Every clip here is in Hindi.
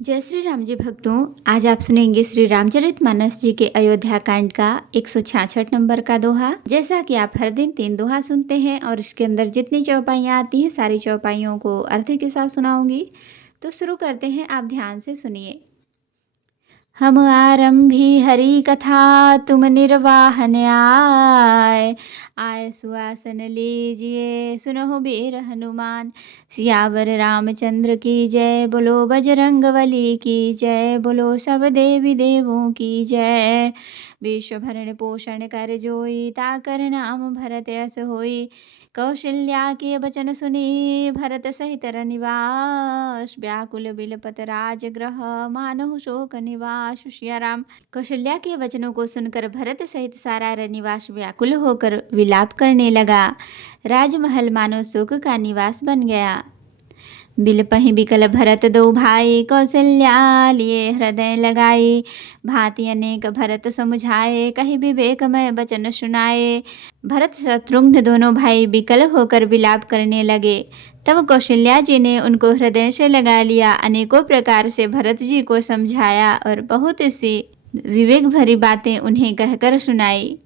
जय श्री राम जी भक्तों। आज आप सुनेंगे श्री रामचरितमानस जी के अयोध्या कांड का 166 नंबर का दोहा। जैसा कि आप हर दिन 3 दोहा सुनते हैं और इसके अंदर जितनी चौपाइयाँ आती हैं सारी चौपाइयों को अर्थ के साथ सुनाऊंगी। तो शुरू करते हैं, आप ध्यान से सुनिए। हम आरंभी हरि कथा तुम निर्वाहन आए, आय सुआसन लीजिए सुनहो वीर हनुमान। सियावर रामचंद्र की जय, बोलो बजरंग बली की जय, बोलो सब देवी देवों की जय। विश्व भरण पोषण कर जोई, ताकर नाम भरत यस होई। कौशल्या के वचन सुनी, भरत सहित रनिवास। व्याकुल बिलपत राजगृह, मानहु शोक निवास। सिया राम। कौशल्या के वचनों को सुनकर भरत सहित सारा रनिवास व्याकुल होकर विलाप करने लगा। राजमहल मानो शोक का निवास बन गया। बिलपहि बिकल भरत दो भाई, कौशल्या लिए हृदय लगाई। भांति अनेक भरत समझाए, कही विवेकमय वचन सुनाए। भरत शत्रुघ्न दोनों भाई विकल होकर विलाप करने लगे। तब कौशल्या जी ने उनको हृदय से लगा लिया, अनेकों प्रकार से भरत जी को समझाया और बहुत सी विवेक भरी बातें उन्हें कहकर सुनाई।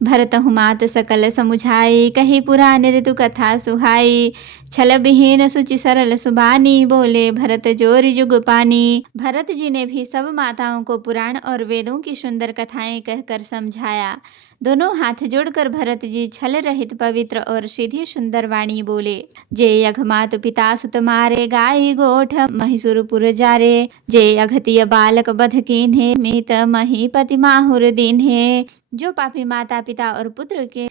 भरत हुमात सकल समुझाई, कही पुराण ऋतु कथा सुहाई। छल विहीन सुचि सरल सुबानी, बोले भरत जोरी जुग पानी। भरत जी ने भी सब माताओं को पुराण और वेदों की सुंदर कथाएं कहकर समझाया। दोनों हाथ जोड़कर भरत जी छल रहित पवित्र और सीधी सुंदर वाणी बोले। जे यघ मातु पिता सुत मारे, गाई गोठ महिषुरपुर जारे। जे अघतिय बालक बध कीन्हे, मीत महीपति माहुर दीन्हे। जो पापी माता पिता और पुत्र के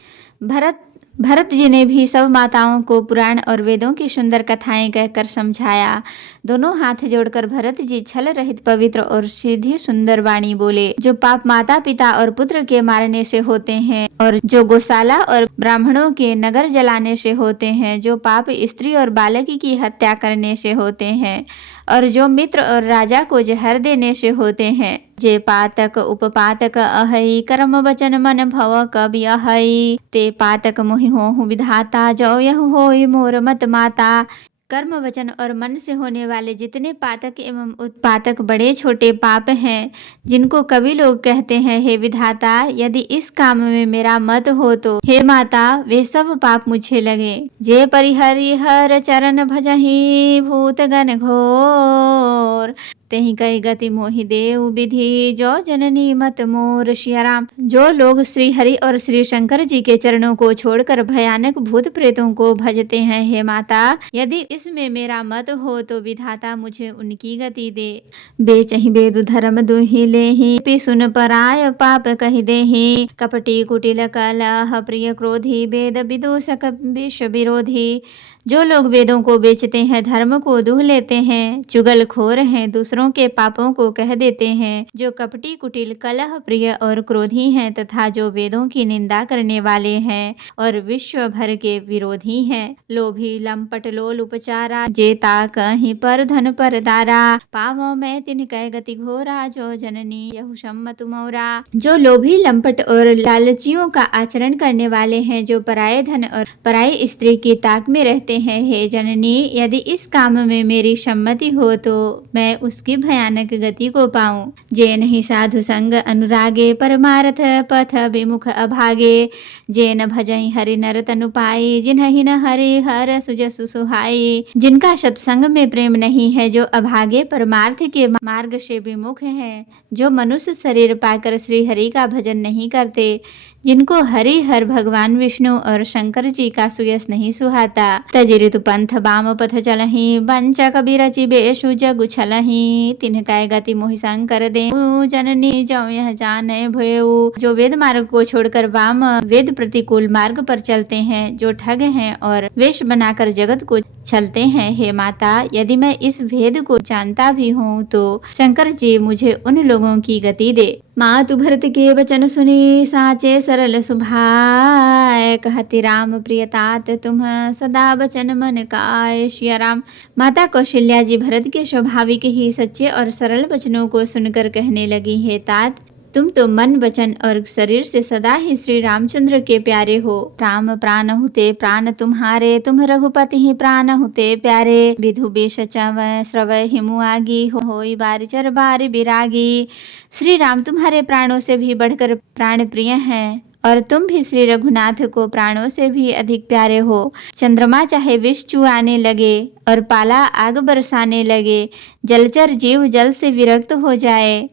भरत जी ने भी सब माताओं को पुराण और वेदों की सुंदर कथाएं कहकर समझाया। दोनों हाथ जोड़कर भरत जी छल रहित पवित्र और सीधी सुंदर वाणी बोले। जो पाप माता पिता और पुत्र के मारने से होते हैं, और जो गौशाला और ब्राह्मणों के नगर जलाने से होते हैं, जो पाप स्त्री और बालक की हत्या करने से होते हैं, और जो मित्र और राजा को जहर देने से होते हैं। जे पातक उपपातक अहई, कर्म वचन मन भव कवि अहई। ते पातक मोहि होहु विधाता, जो यह होई मोर मत माता। कर्म वचन और मन से होने वाले जितने पातक एवं उत्पातक बड़े छोटे पाप हैं, जिनको कवि लोग कहते हैं, हे विधाता, यदि इस काम में मेरा मत हो तो हे माता वे सब पाप मुझे लगे। जे परिहरिहर चरण भजहि, भूतगण घोर। तेहि कई गति मोहि देव विधि, जो जननी मत मोर। सिया राम। जो लोग श्री हरि और श्री शंकर जी के चरणों को छोड़कर भयानक भूत प्रेतों को भजते हैं, हे माता, यदि इसमें मेरा मत हो तो विधाता मुझे उनकी गति दे। बेचहि बेदु धर्म दुहि लेहि, पि सुन पराय पाप कहि देहि। कपटी कुटिल कलह प्रिय क्रोधी, वेद विदूषक विश्व विरोधी। जो लोग वेदों को बेचते हैं, धर्म को दुह लेते हैं, चुगलखोर हैं, दूसरों के पापों को कह देते हैं, जो कपटी कुटिल कलह प्रिय और क्रोधी हैं, तथा जो वेदों की निंदा करने वाले हैं और विश्व भर के विरोधी हैं। लोभी लंपट लोल उपचारा, जेता कहीं पर धन पर दारा। पावों में तिन कै गति घोरा, जो जननी यहु सम्मत मोरा। जो लोभी लंपट और लालचियों का आचरण करने वाले हैं, जो पराये धन और पराई स्त्री की ताक में रहते हैं, हे जननी, यदि इस काम में मेरी सम्मति हो तो मैं उसकी भयानक गति को पाऊं। जे नहीं साधु संग अनुरागे, परमार्थ पथ विमुख अभागे। जे न भजहि हरि नर तनु पाई, जिन्हि न हरि हर सुजसु सुहाई। जिनका सत्संग में प्रेम नहीं है, जो अभागे परमार्थ के मार्ग से विमुख हैं, जो मनुष्य शरीर पाकर श्री हरि का भजन नहीं करते, जिनको हरि हर भगवान विष्णु और शंकर जी का सुयस नहीं सुहाता। तजि ऋतु पंथ बाम पथ चलहि, वंचक बिरचि बेशु जगु छलहि। तिन्ह कै गति मोहि शंकर देउ, जननी जौ यह जाने भयउ। जो वेद मार्ग को छोड़कर वाम वेद प्रतिकूल मार्ग पर चलते हैं, जो ठग हैं और वेश बनाकर जगत को छलते हैं, हे माता, यदि मैं इस भेद को जानता भी हूँ तो शंकर जी मुझे उन लोगों की गति दे। मातु भरत के वचन सुनी, साचे सरल सुभाय। कहति राम प्रिय तात, तुम सदा वचन मन काय। सिया राम। माता कौशल्या जी भरत के स्वाभाविक ही सच्चे और सरल वचनों को सुनकर कहने लगी, हे तात, तुम तो मन वचन और शरीर से सदा ही श्री रामचंद्र के प्यारे हो। राम प्राण हुते प्राण तुम्हारे, तुम रघुपति ही प्राण हुते प्यारे। विधु बेश चवै श्रवै हिमु आगी, होई बारी चर बारी बिरागी। श्री राम तुम्हारे प्राणों से भी बढ़कर प्राण प्रिय हैं और तुम भी श्री रघुनाथ को प्राणों से भी अधिक प्यारे हो। चंद्रमा चाहे विष चुआने लगे और पाला आग बरसाने लगे, जलचर जीव जल से विरक्त हो जाए,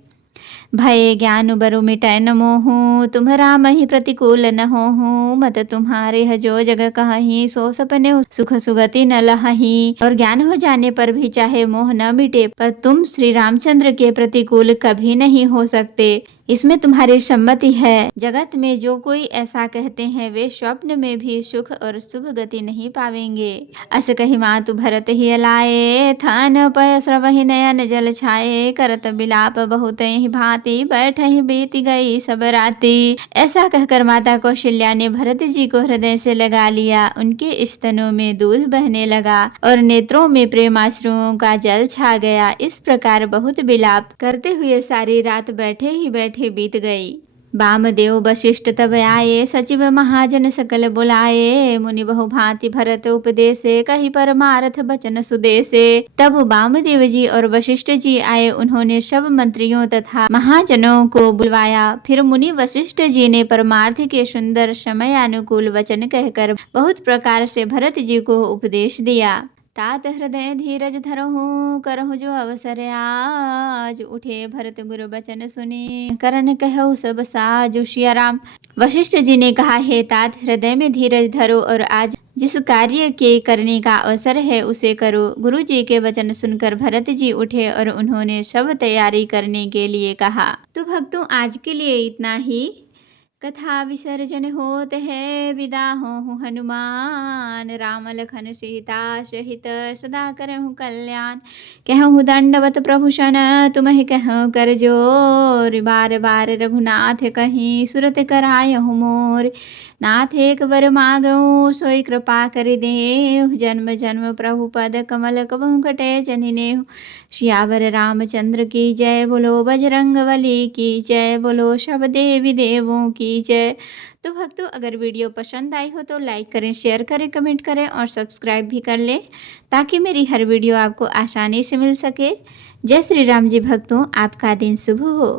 भय ज्ञान बरु मिटै न मोहू, तुम राम ही प्रतिकूल न होहू। मत तुम्हारे हजो जग कहही, सो सपने सुख सुगति न लहही। और ज्ञान हो जाने पर भी चाहे मोह न मिटे, पर तुम श्री रामचंद्र के प्रतिकूल कभी नहीं हो सकते, इसमें तुम्हारी सम्मति है। जगत में जो कोई ऐसा कहते हैं वे स्वप्न में भी सुख और शुभ गति नहीं पावेंगे। अस कही मातु भरत ही लाए, थन पय श्रवहि नयन जल छाए। करत बिलाप बहुत ही भांति, बैठ ही बीत गई सब राती। ऐसा कहकर माता कौशल्या ने भरत जी को हृदय से लगा लिया। उनके स्तनों में दूध बहने लगा और नेत्रों में प्रेमाश्रुओं का जल छा गया। इस प्रकार बहुत बिलाप करते हुए सारी रात बैठे ही बैठे बीत गई। वामदेव वशिष्ठ तब आए, सचिव महाजन सकल बुलाए। मुनि बहु भांति भरत उपदेशे, कही परमार्थ बचन सुदेशे। तब वामदेव जी और वशिष्ठ जी आए, उन्होंने सब मंत्रियों तथा महाजनों को बुलवाया। फिर मुनि वशिष्ठ जी ने परमार्थ के सुंदर समय अनुकूल वचन कहकर बहुत प्रकार से भरत जी को उपदेश दिया। तात हृदय धीरज धरहु, करहु जो अवसर आज। उठे भरत गुरु बचन सुने, करन कहु सब साज। सिया राम। वशिष्ठ जी ने कहा, हे तात हृदय में धीरज धरो और आज जिस कार्य के करने का अवसर है उसे करो। गुरु जी के वचन सुनकर भरत जी उठे और उन्होंने सब तैयारी करने के लिए कहा। तो भक्तों, आज के लिए इतना ही। कथा विसर्जन होत है, विदा होहु हनुमान। राम लखन सीता सहित सदा करहु कल्याण। कहूँ दंडवत प्रभु सन, तुम्हें कहूँ कर जोर। बार बार रघुनाथ कहीं, सुरत करायहु मोर। नाथ एक बर मागऊँ, सोई कृपा कर देहु। जन्म जन्म प्रभु पद कमल कबहु कटे जनिनेहु। सियावर रामचंद्र की जय, बोलो बजरंगबली की जय, बोलो सब देवी देवों की जय। तो भक्तों, अगर वीडियो पसंद आई हो तो लाइक करें, शेयर करें, कमेंट करें और सब्सक्राइब भी कर लें, ताकि मेरी हर वीडियो आपको आसानी से मिल सके। जय श्री राम जी। भक्तों, आपका दिन शुभ हो।